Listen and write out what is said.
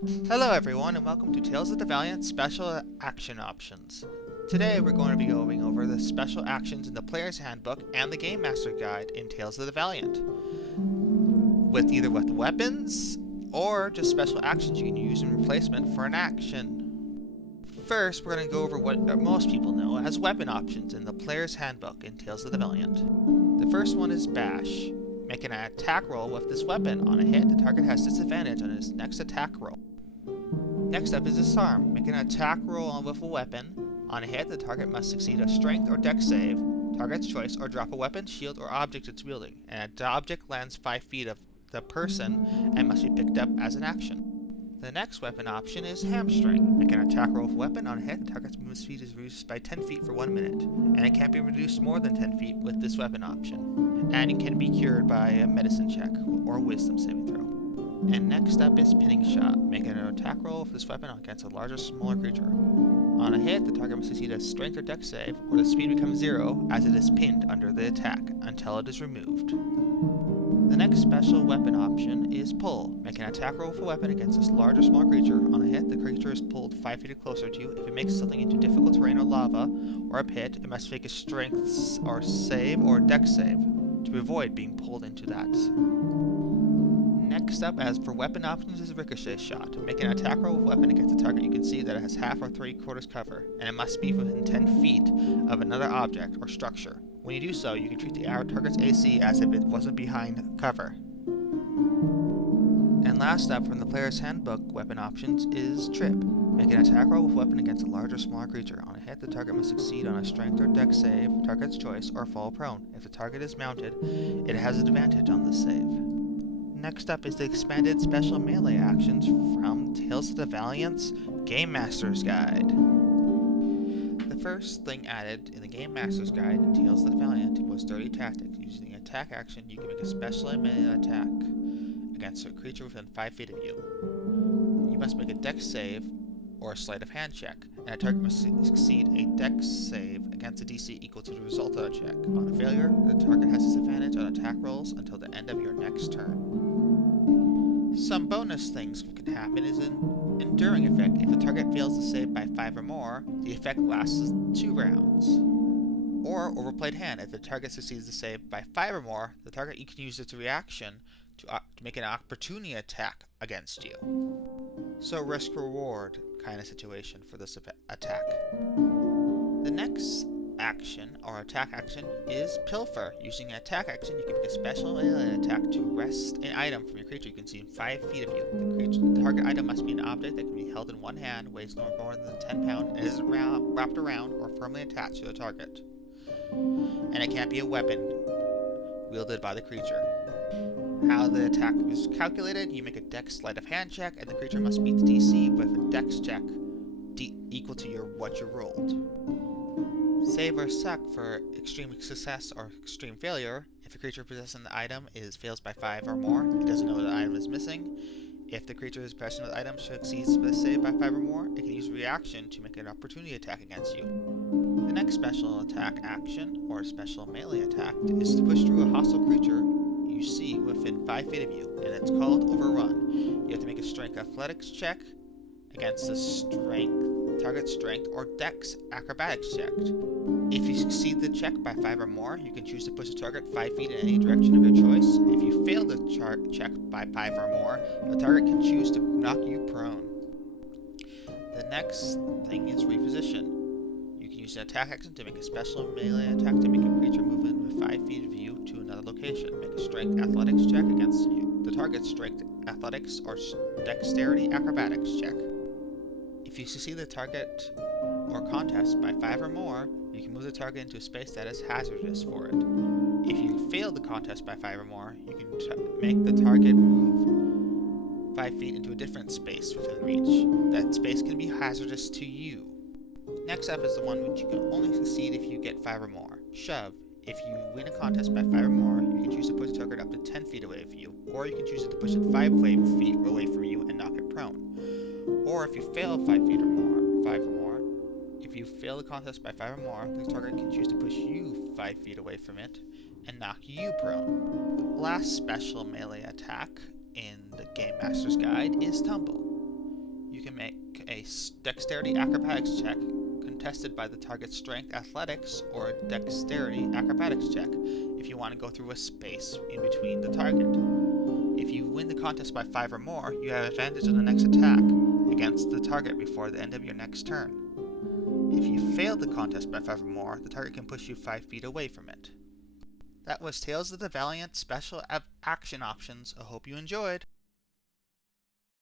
Hello everyone and welcome to Tales of the Valiant Special Action Options. Today we're going to be going over the special actions in the Player's Handbook and the Game Master Guide in Tales of the Valiant, with weapons or just special actions you can use in replacement for an action. First, we're going to go over what most people know as weapon options in the Player's Handbook in Tales of the Valiant. The first one is Bash. Making an attack roll with this weapon. On a hit, the target has disadvantage on his next attack roll. Next up is Disarm. Make an attack roll with a weapon. On a hit, the target must succeed a strength or dex save, target's choice, or drop a weapon, shield, or object it's wielding. And the object lands 5 feet of the person and must be picked up as an action. The next weapon option is Hamstring. Make an attack roll with a weapon. On a hit, the target's movement speed is reduced by 10 feet for 1 minute, and it can't be reduced more than 10 feet with this weapon option. And it can be cured by a medicine check or wisdom saving throw. And next up is Pinning Shot. Make an attack roll with this weapon against a larger, smaller creature. On a hit, the target must succeed a strength or dex save, or the speed becomes 0 as it is pinned under the attack until it is removed. The next special weapon option is Pull. Make an attack roll with a weapon against this large or small creature. On a hit, the creature is pulled 5 feet closer to you. If it makes something into difficult terrain or lava or a pit, it must make a strength or save or dex save to avoid being pulled into that. Next up, as for weapon options, is Ricochet Shot. Make an attack roll with a weapon against a target you can see that it has half or 3/4 cover, and it must be within 10 feet of another object or structure. When you do so, you can treat the target's AC as if it wasn't behind cover. And last up from the Player's Handbook weapon options is Trip. Make an attack roll with a weapon against a large or smaller creature. On a hit, the target must succeed on a strength or dex save, target's choice, or fall prone. If the target is mounted, it has advantage on this save. Next up is the expanded special melee actions from Tales of the Valiant's Game Master's Guide. The first thing added in the Game Master's Guide in Tales of the Valiant was Dirty Tactics. Using the attack action, you can make a special melee attack against a creature within 5 feet of you. You must make a dex save or a sleight of hand check, and a target must succeed a dex save against a DC equal to the result of the check. On a failure, the target has disadvantage on attack rolls until the end of your next turn. Some bonus things can happen is an enduring effect. If the target fails to save by 5 or more, the effect lasts 2 rounds. Or Overplayed Hand. If the target succeeds to save by 5 or more, the target you can use its reaction to make an opportunity attack against you. So risk reward kind of situation for this attack. The next action or attack action is Pilfer. Using an attack action, you can make a special melee attack to wrest an item from your creature you can see in 5 feet of you. The target item must be an object that can be held in one hand, weighs no more than 10 pounds, and isn't wrapped around or firmly attached to the target. And it can't be a weapon wielded by the creature. How the attack is calculated: you make a dex sleight of hand check, and the creature must beat the DC with a dex check equal to what you rolled. Save or suck for extreme success or extreme failure. If a creature possessing the item fails by 5 or more, it doesn't know the item is missing. If the creature's possession of the item succeeds to save by 5 or more, it can use reaction to make an opportunity attack against you. The next special attack action, or special melee attack, is to push through a hostile creature you see within 5 feet of you, and it's called Overrun. You have to make a strength athletics check against the target strength or dex acrobatics check. If you succeed the check by 5 or more, you can choose to push the target 5 feet in any direction of your choice. If you fail the check by 5 or more, the target can choose to knock you prone. The next thing is Reposition. You can use an attack action to make a special melee attack to make a creature move in 5 feet of you to another location. Make a strength athletics check against the target's strength athletics or dexterity acrobatics check. If you succeed the target or contest by 5 or more, you can move the target into a space that is hazardous for it. If you fail the contest by 5 or more, you can make the target move 5 feet into a different space within reach. That space can be hazardous to you. Next up is the one which you can only succeed if you get 5 or more. Shove. If you win a contest by 5 or more, you can choose to push the target up to 10 feet away from you, or you can choose to push it 5 feet away from you and knock it prone. Or if you fail 5 or more, if you fail the contest by 5 or more, the target can choose to push you 5 feet away from it and knock you prone. The last special melee attack in the Game Master's Guide is Tumble. make a dexterity acrobatics check contested by the target's strength athletics or dexterity acrobatics check if you want to go through a space in between the target. If you win the contest by 5 or more, you have advantage on the next attack against the target before the end of your next turn. If you fail the contest by 5 or more, the target can push you 5 feet away from it. That was Tales of the Valiant Special action options. I hope you enjoyed.